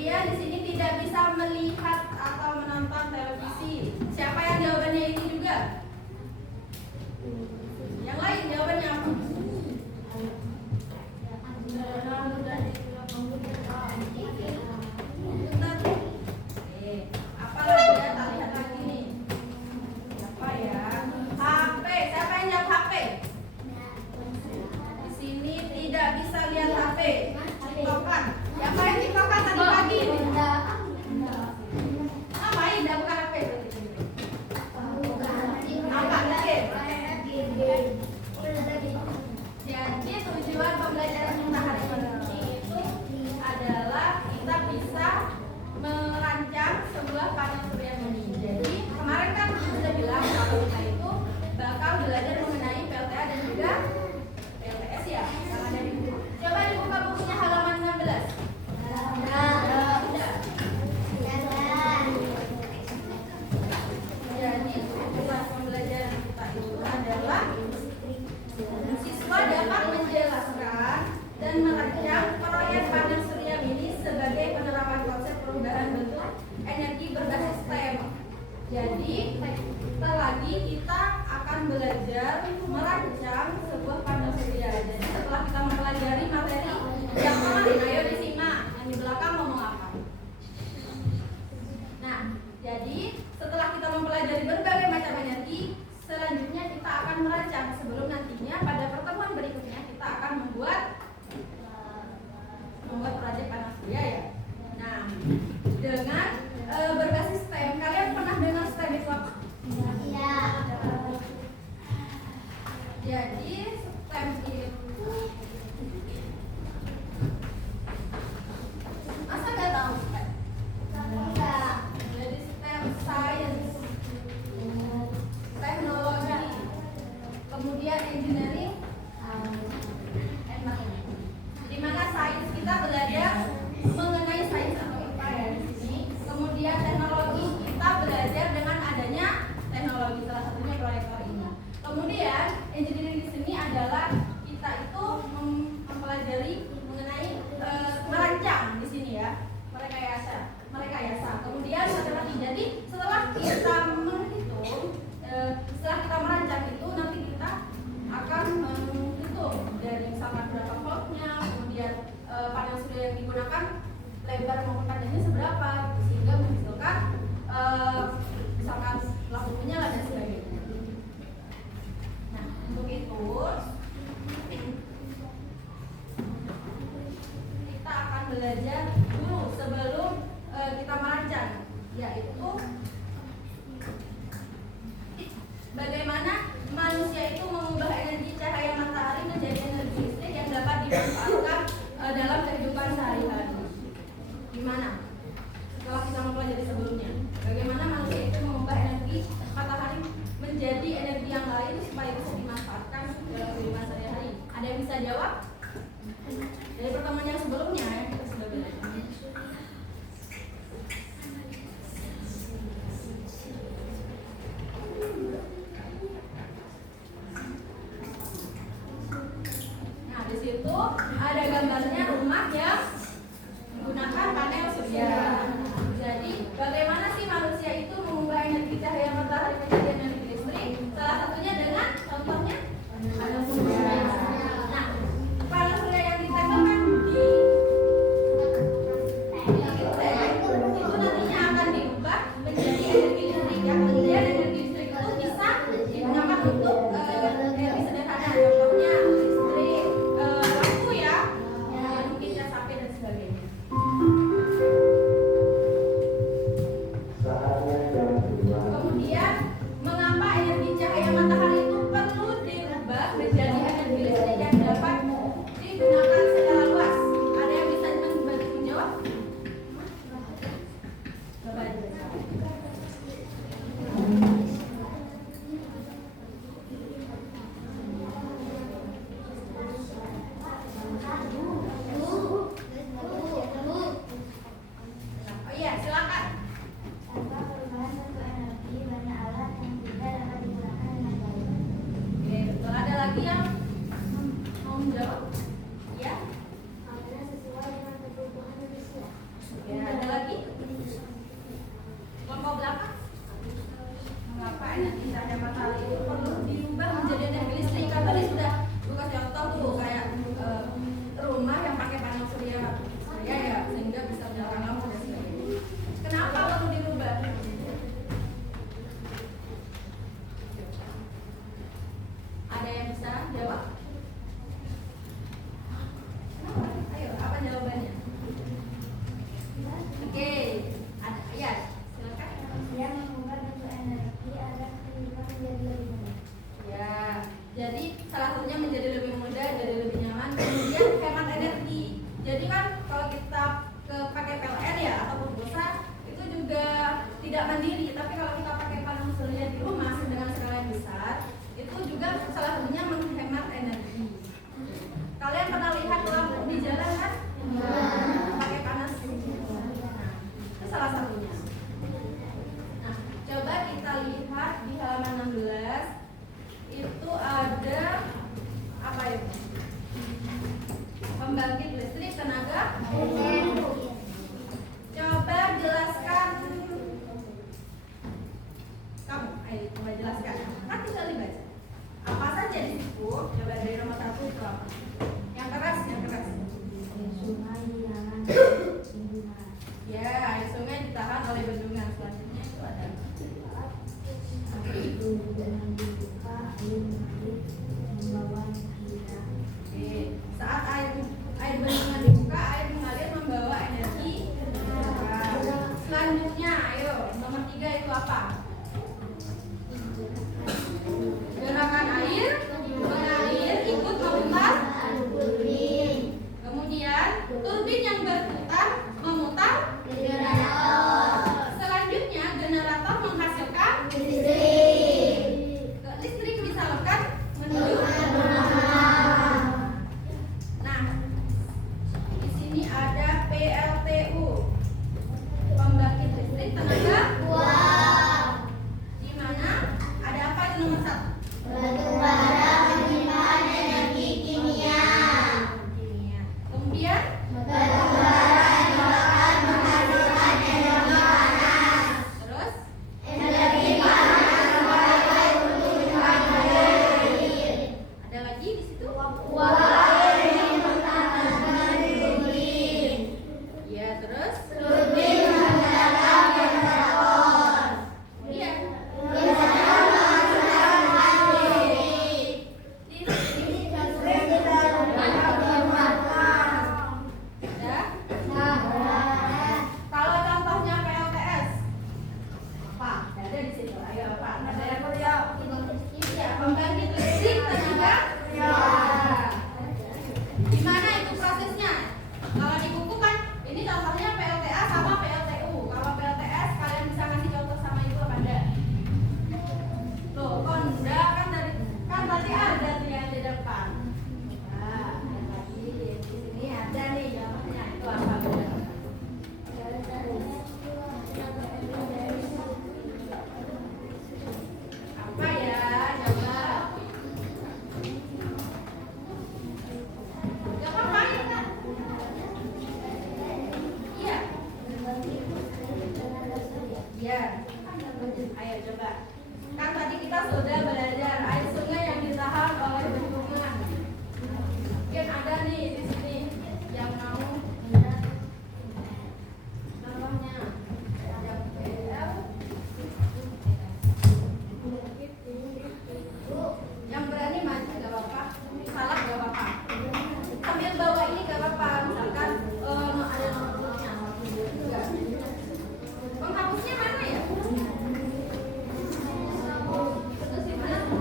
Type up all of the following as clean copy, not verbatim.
Surya di sini tidak bisa melihat atau menonton televisi. Siapa yang jawabannya ini juga? Yang lain jawabannya apa? Apa lagi ya? Tak lihat lagi nih. Apa ya? HP. Siapa yang jawab HP? Di sini tidak bisa lihat HP. Tiktokan. Siapa yang tiktokan tadi pagi? Ngapain? Dah buka HP berarti. Apa? Jadi tujuan pembelajaran kita hari ini itu adalah kita bisa merancang sebuah panel surya mini. Jadi kemarin kan kita sudah bilang kalau kita itu bakal belajar mengenai PLTA dan juga PLTS ya. Yang ada di buku. Coba dibuka bukunya halaman 16. Udah. Jadi tujuan pembelajaran kita itu adalah siswa dapat menjelaskan dan merancang proyek panel surya mini sebagai penerapan konsep perubahan bentuk energi berbasis STEM. Jadi, sebentar lagi kita akan belajar merancang sebuah panel surya. Jadi, setelah kita mempelajari materi yang kemarin, ayo disimak. Yang di belakang ngomong apa? Nah, jadi setelah kita mempelajari berbagai macam energi, selanjutnya kita akan merancang sebelum nantinya pada pertemuan berikutnya kita akan membuat proyek panel surya ya. Nah, dengan berbasis STEM, kalian pernah dengar STEM itu apa? Iya. Jadi STEM itu masa nggak tahu STEM? Enggak. Jadi STEM science, teknologi, kemudian engineering, and mathematics. Di mana sains kita belajar mengenai sains atau IPA ya di sini. Kemudian teknologi kita belajar dengan adanya teknologi, salah satunya proyektor ini. Kemudian engineering di sini adalah kita itu mempelajari mengenai merancang di sini ya, merekayasa. Kemudian matematika. Jadi setelah kita menghitung, setelah kita merancang itu nanti kita akan menghitung dari misalkan berapa voltnya, kemudian panel surya yang digunakan lebar maupun panjangnya seberapa, gitu, sehingga menghasilkan misalkan lampu menyala dan sebagainya. Nah, untuk itu kita akan belajar dulu sebelum kita merancang, yaitu bagaimana manusia itu mengubah energi cahaya matahari menjadi energi listrik yang dapat dimanfaatkan dalam kehidupan sehari-hari. Gimana? air sungai ditahan oleh bendungan. Selanjutnya itu ada saat air bendungan dibuka, air mengalir membawa energi. Selanjutnya, ayo nomor 3 itu apa? Gerakan air mengalir ikut memutar. Kemudian turbin yang berputar memutar generator. Selanjutnya generator menghasilkan listrik. Listrik disalurkan menuju. Nah, di sini ada PLTU, pembangkit listrik tenaga uap. Di mana ada apa itu nomor 1? Batu bara menyimpan energi kimia. Kemudian batu bara yang akan menghasilkan energi panas. Terus energi panas dipakai untuk mencapai air. Ada lagi di situ? Uap air yang menghangatkan turbin. Ya, terus turbin menggunakan generator. Kemudian generator menghasilkan listrik. Listrik ya. Kalau contohnya PLTS apa? Ada di situ. Ayo Pak. Ada yang jawab. Ya, pembangkit listrik tenaga uap. Gimana itu prosesnya? Kalau di buku kan ini contohnya PLTA sama PLTU. Kalau PLTS kalian bisa ngasih contoh sama itu apa enggak? Loh, kok enggak? Kan tadi ada tuh yang di depan. Nah, lagi di sini ada nih contohnya itu apa? Apa ya? Coba. Gak apa-apa ya, Kak? Iya. Iya. Ayo coba. Kan tadi kita sudah belajar air sungai yang ditahan oleh bendungan. Mungkin ada nih di sini yang mau contohnya ada PL. Yang berani maju gak apa-apa, salah gak apa-apa. Sambil bawa ini gak apa-apa. Misalkan ada nomornya. Penghapusnya mana ya? Terus di mana?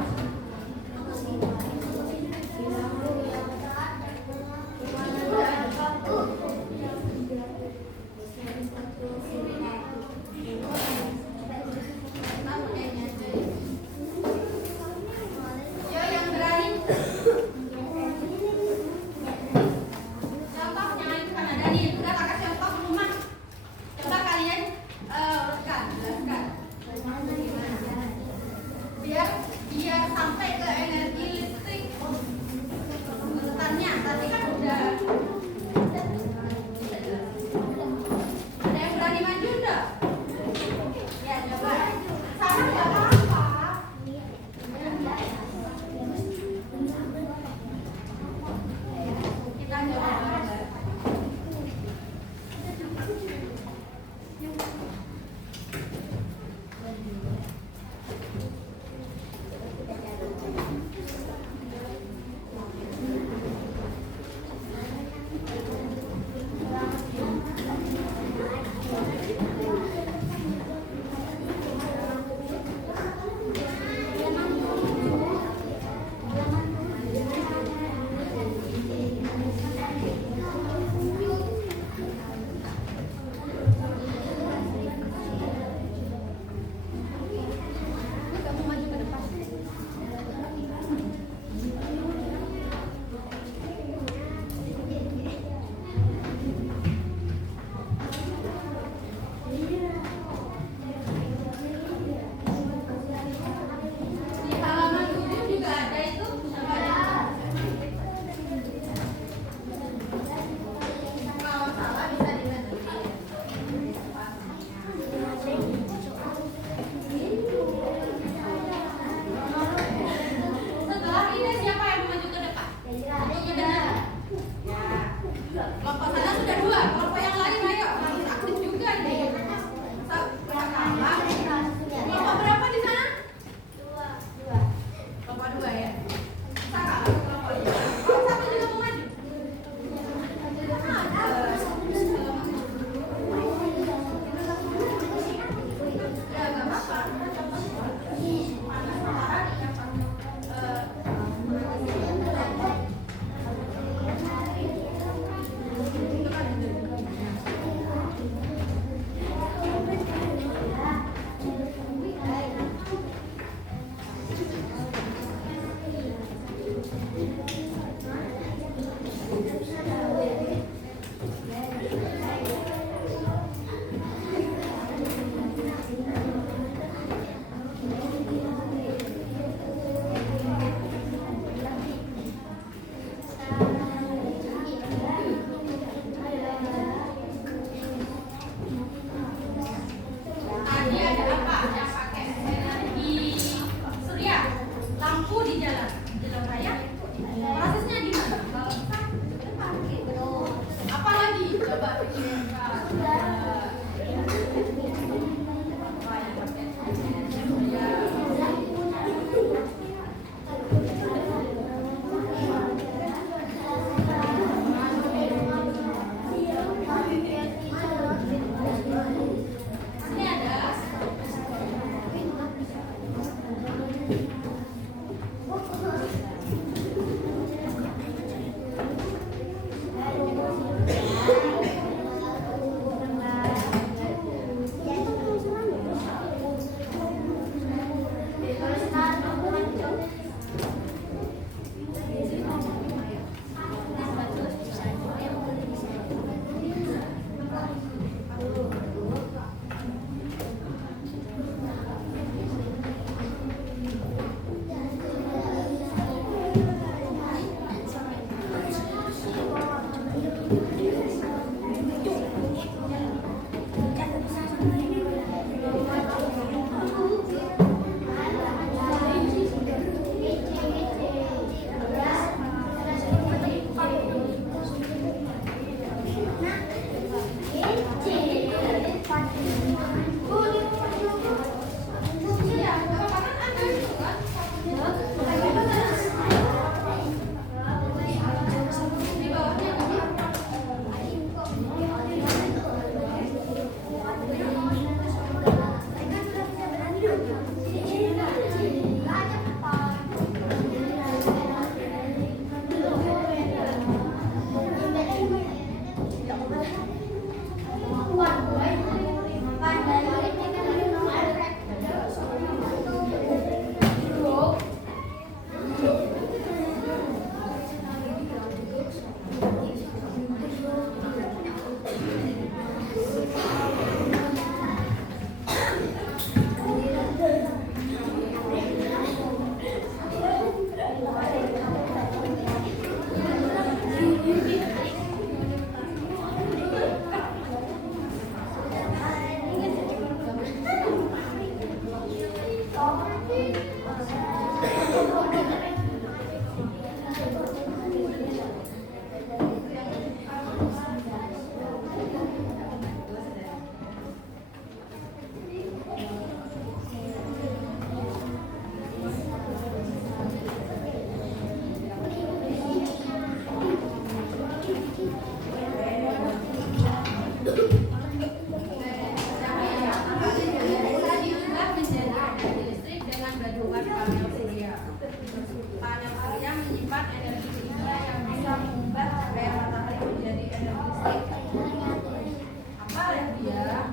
ada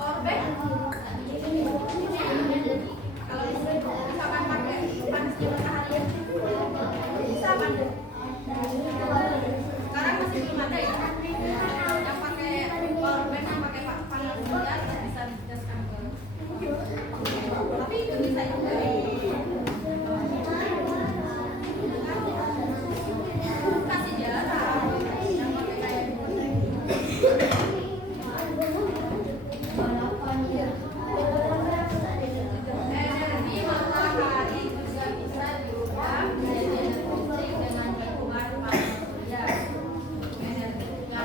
power bank. Kalau misalkan pakai panasnya matahari bisa kan? Sekarang masih belum ada ya yang pakai power bank, yang pakai panel surya bisa dicaskan ke, tapi itu bisa juga kasih jarak yang pakai kayak energi matahari juga bisa diubah menjadi energi listrik dengan bantuan panel surya. Energi juga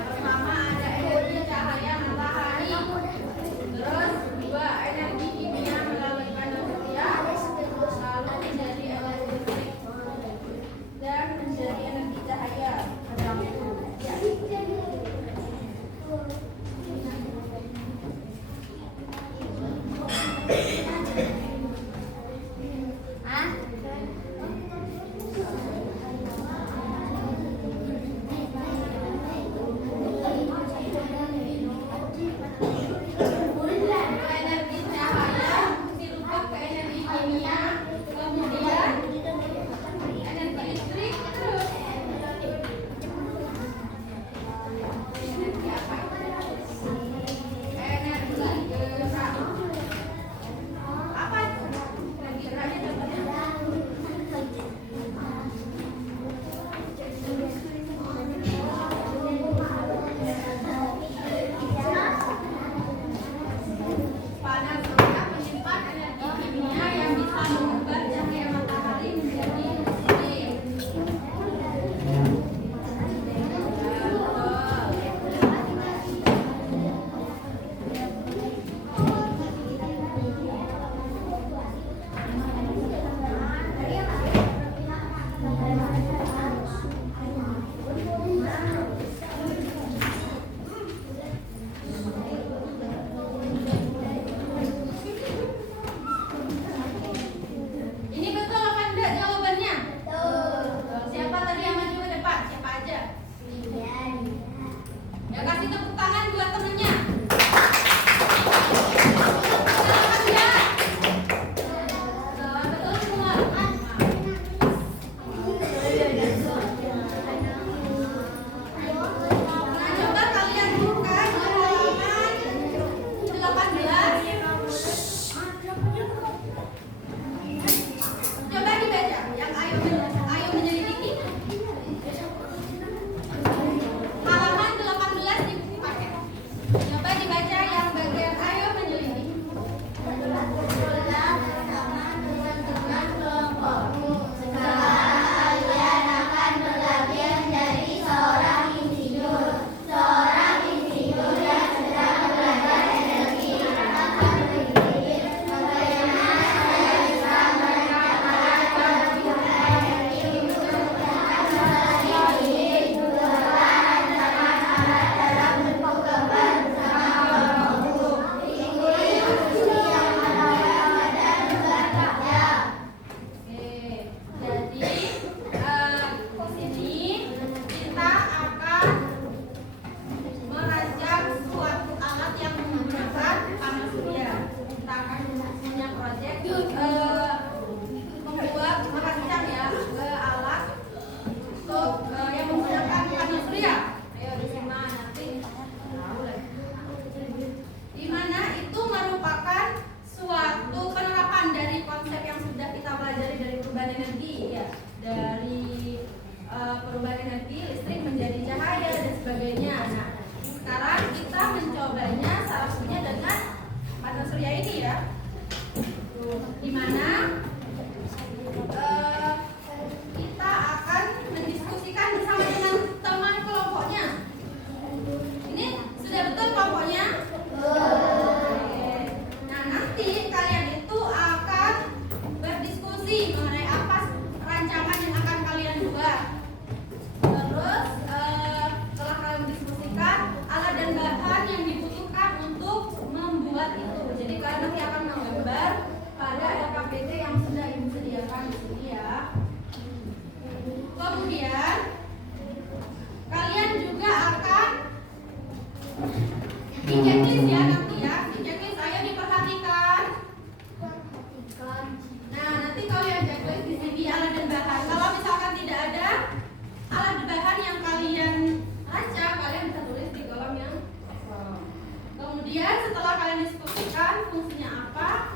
setelah kalian diskusikan fungsinya apa,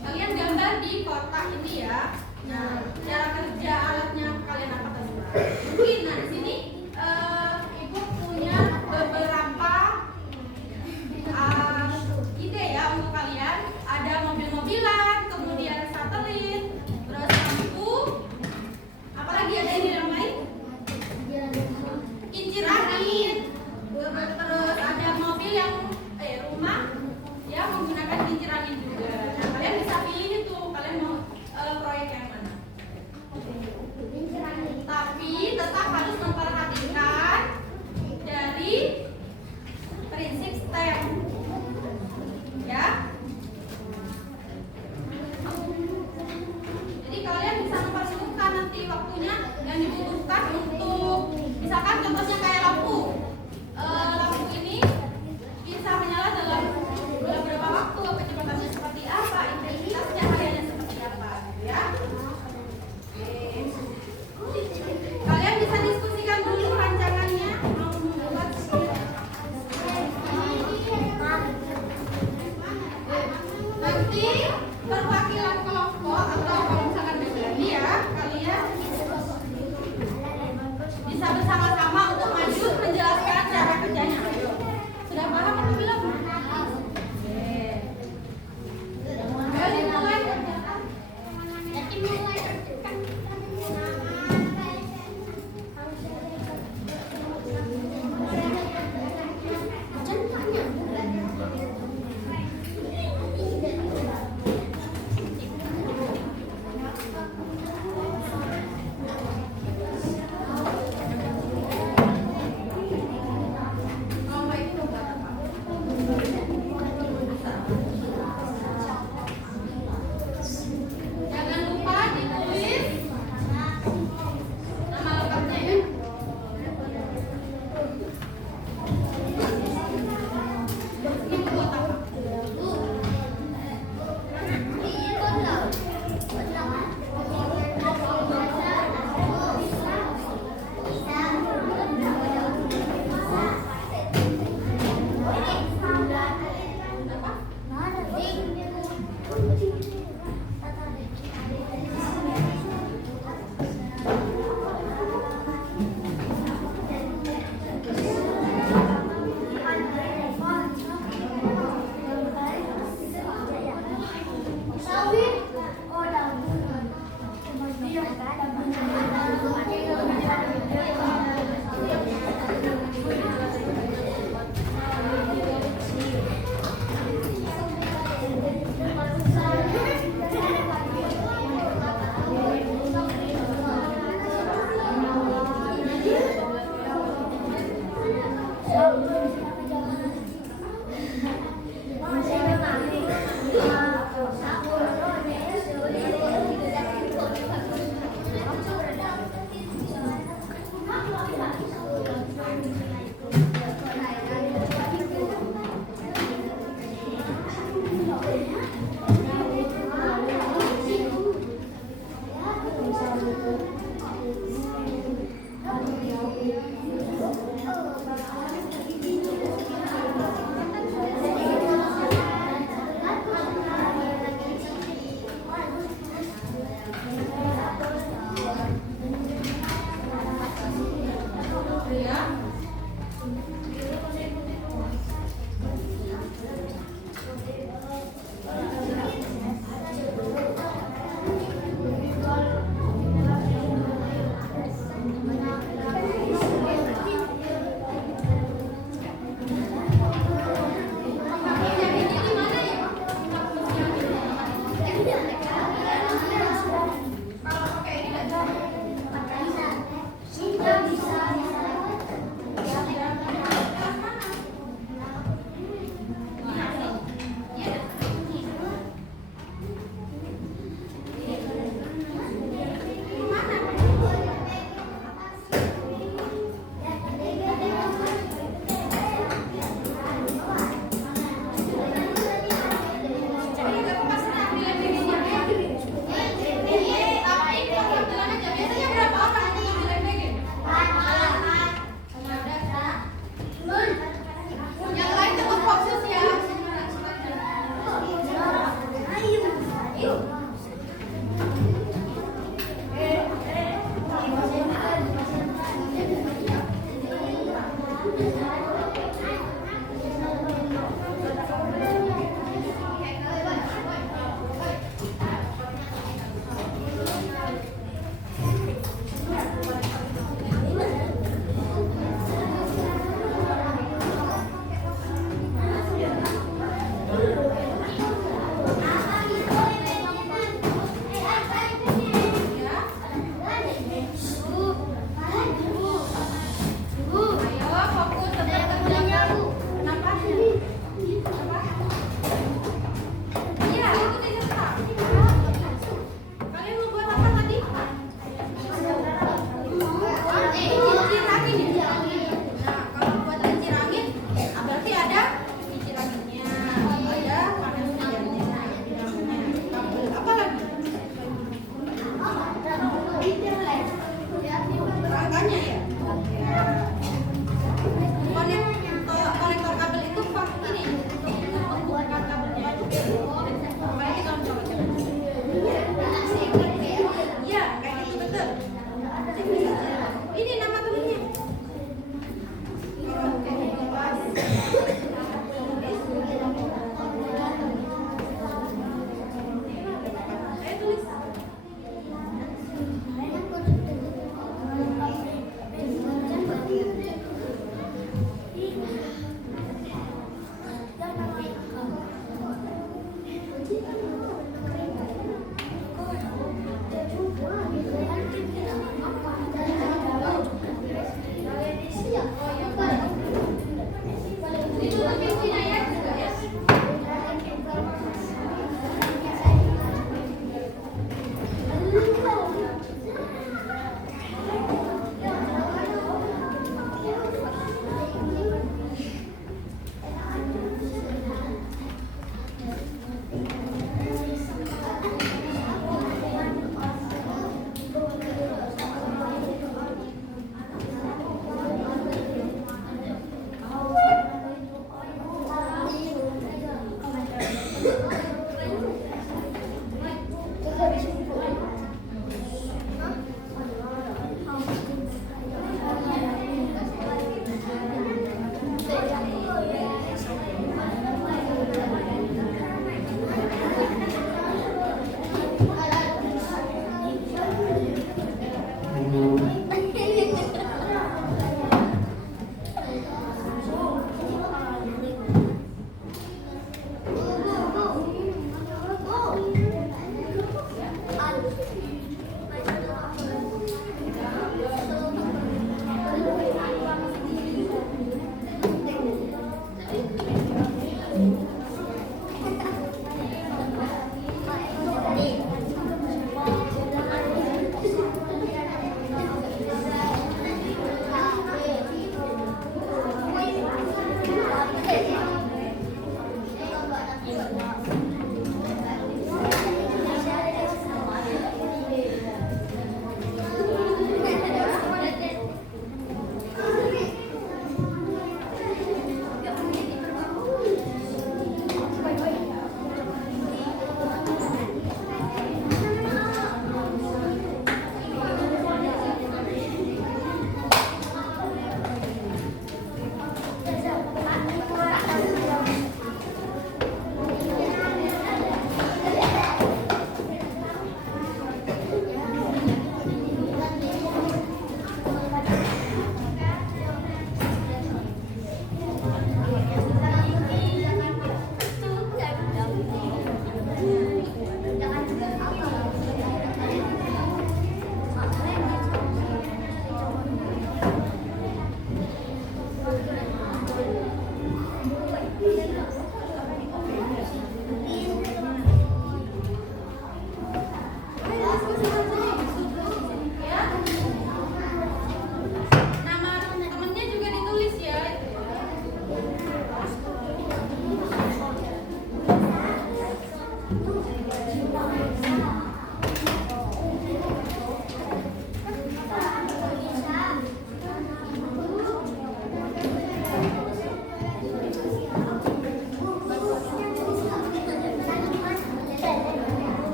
kalian gambar di kotak ini ya. Nah, cara kerja alatnya kalian apa terserah. Mungkin nah di sini ibu punya beberapa ide ya untuk kalian. Ada mobil-mobilan, kemudian satelit, terus lampu, apalagi ada ini yang lain? Kincir angin, terus ada mobil yang rumah ya menggunakan kincir angin juga. Nah, kalian bisa pilih itu kalian mau proyek yang mana. Tapi tetap harus memperhatikan dari prinsip STEM ya. Jadi kalian bisa mempersiapkan nanti waktunya yang dibutuhkan untuk misalkan contohnya kayak lampu. Lampu ini bisa menyala dalam beberapa waktu, kecepatannya seperti apa, intensitasnya hariannya seperti apa gitu ya. Kalian bisa diskusikan dulu rancangannya mau membuat nanti perwakilan kelompok atau kalau misalkan berani ya kalian bisa bersama-sama untuk maju menjelaskan cara kerjanya. Ayo. Sudah paham atau belum? Oke. Ayo dimulai.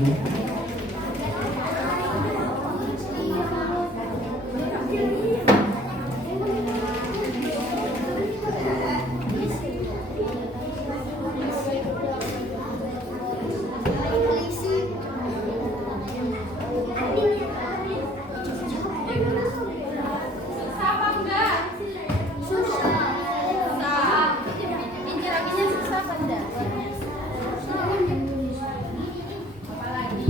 Susah apa enggak? Susah. Pinjaraminnya susah apa enggak? Apa lagi?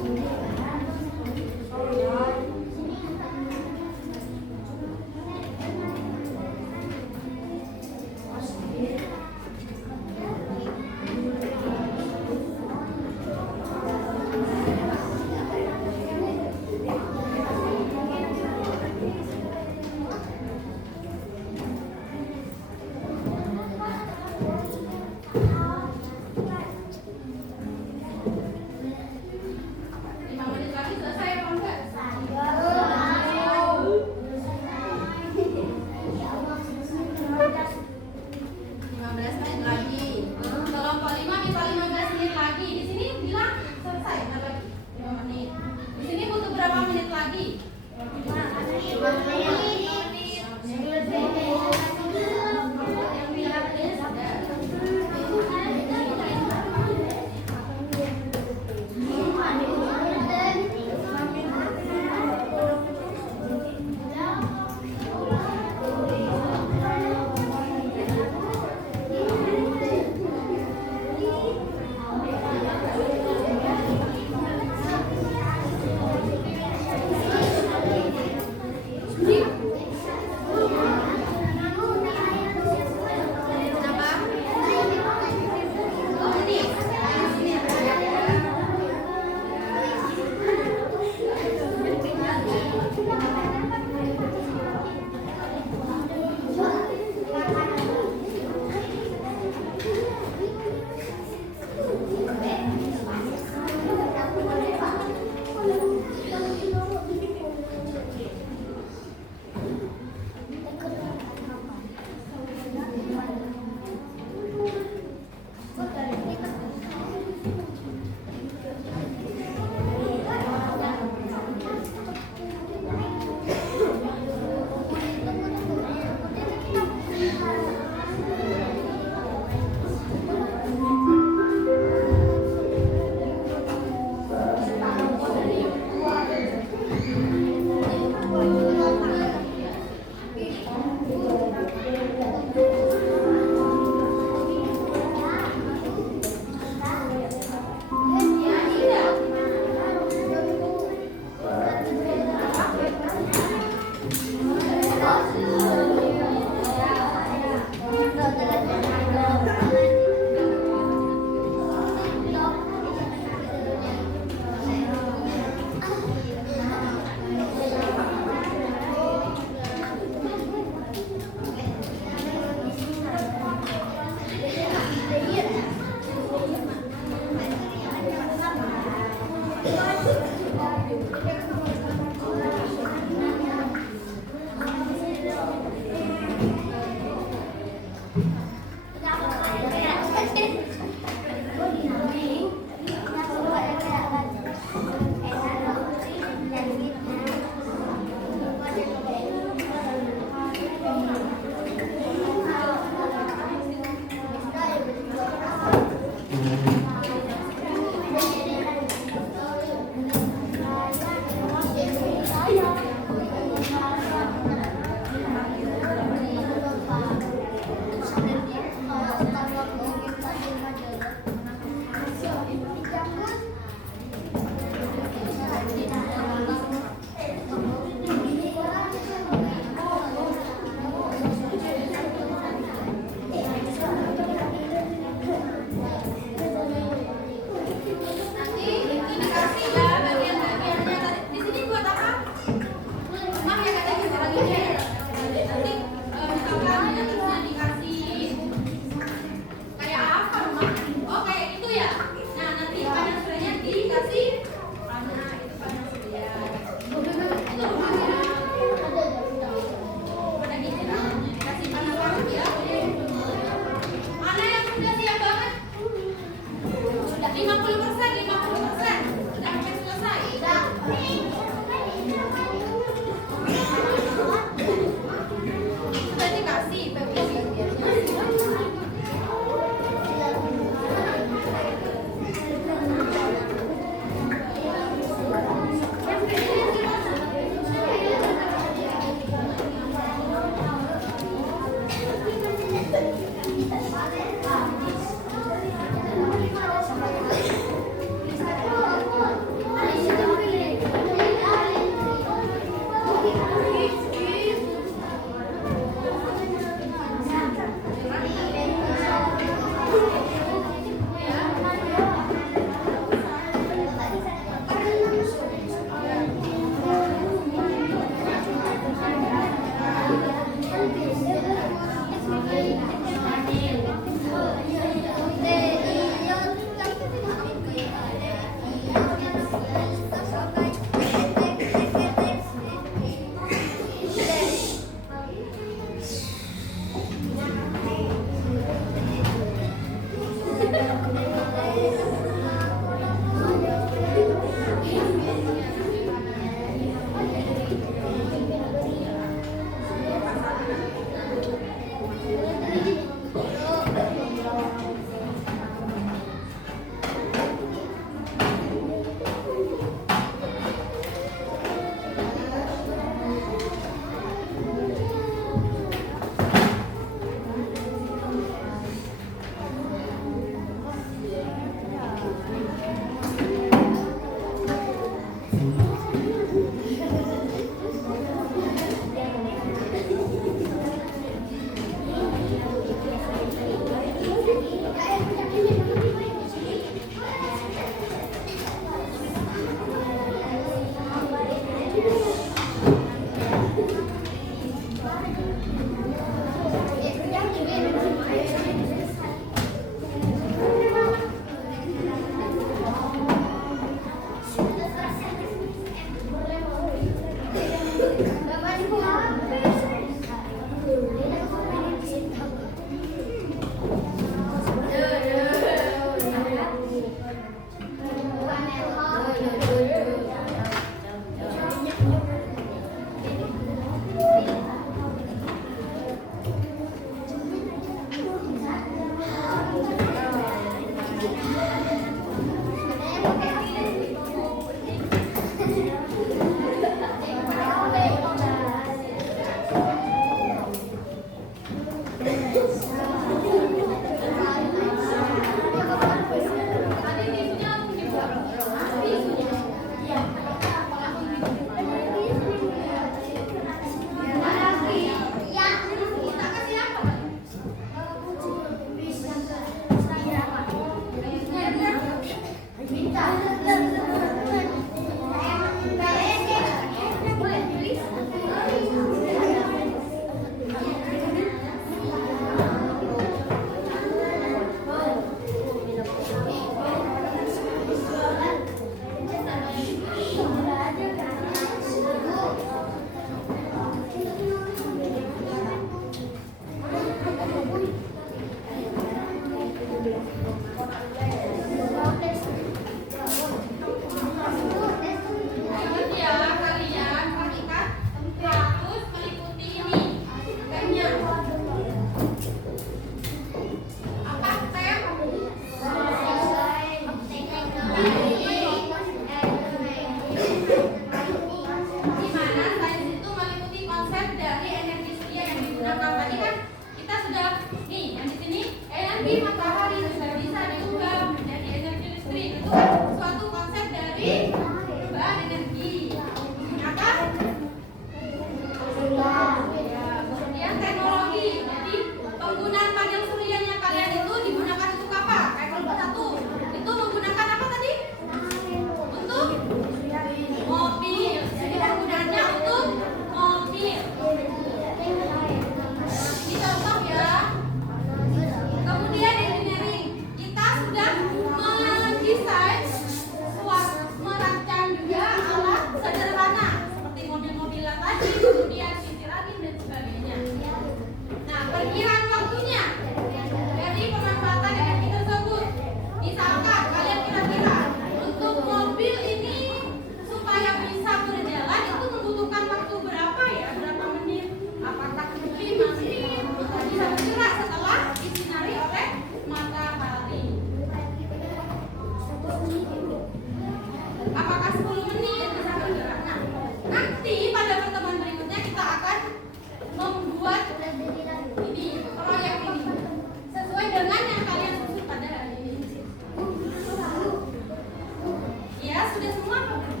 sudah semua apa belum?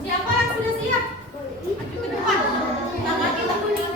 Siapa yang sudah siap? Maju ke depan. Tangan kita kuning.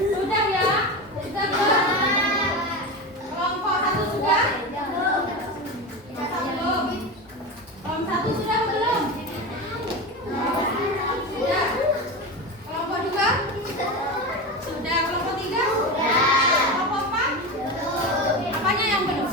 Sudah ya? Sudah belum? Kelompok satu sudah? Belum. Kelompok satu sudah belum? Sudah. Kelompok dua? Sudah. Kelompok tiga? Kelompok empat? Apanya yang belum?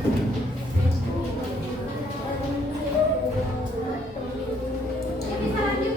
Ya, bisa lanjut.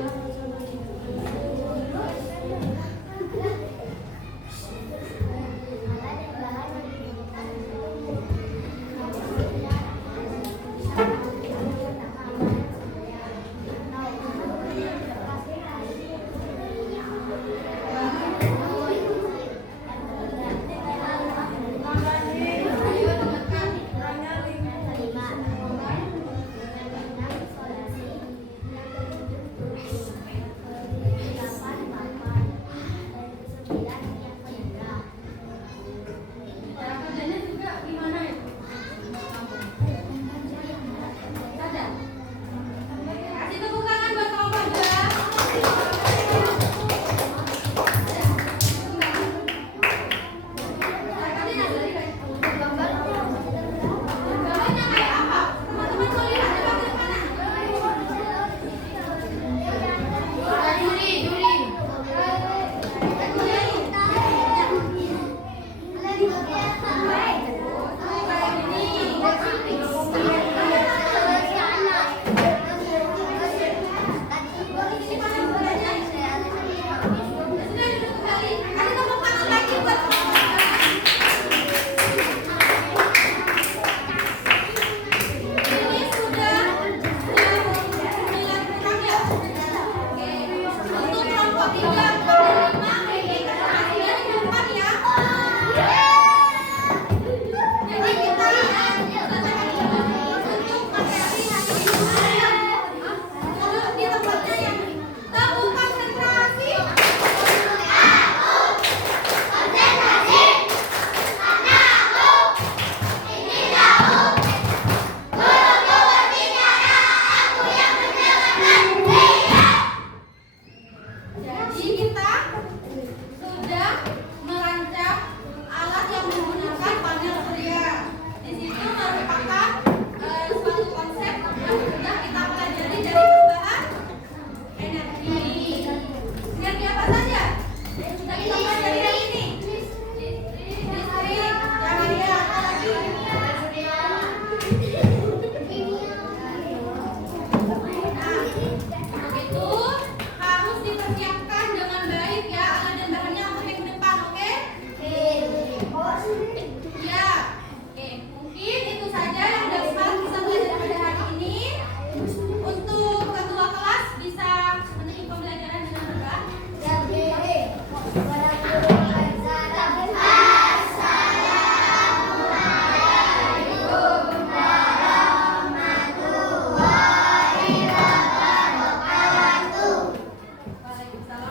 Cara kerjanya juga gimana ya? Sadar. Kasih tepuk tangan buat kamu berdua. Gambarnya kayak apa? Teman-teman mau lihat, coba ke kanan. Sudah duduk kembali. Kasih tepuk tangan lagi buat kamu berdua. Ini sudah 9 program ya? Oke. Untuk kelompok 3, 4, 5, ini hasilnya di depan ya. Jadi kita selesaikan dulu untuk materi hari ini. Duduk di tempatnya yang tepuk konsentrasi. Jadi kita sudah merancang alat yang menggunakan panel surya. Di situ merupakan suatu konsep yang sudah kita pelajari dari perubahan energi. Energi apa saja? Sudah kita pelajari hari ini. Listrik, cahaya, apa lagi? Nah, itu harus dipersiapkan dengan baik ya alat dan bahannya untuk minggu depan, oke? Ya, oke. Mungkin itu saja yang dapat kita belajar pada hari ini. Untuk ketua kelas bisa menutup pembelajaran dengan megah. Waalaikumsalam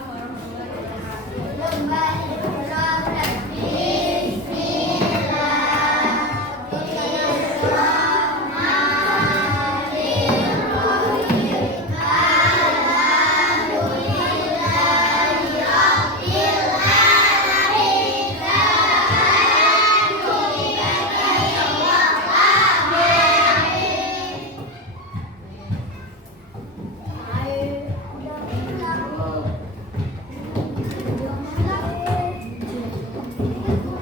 warahmatullahi wabarakatuh.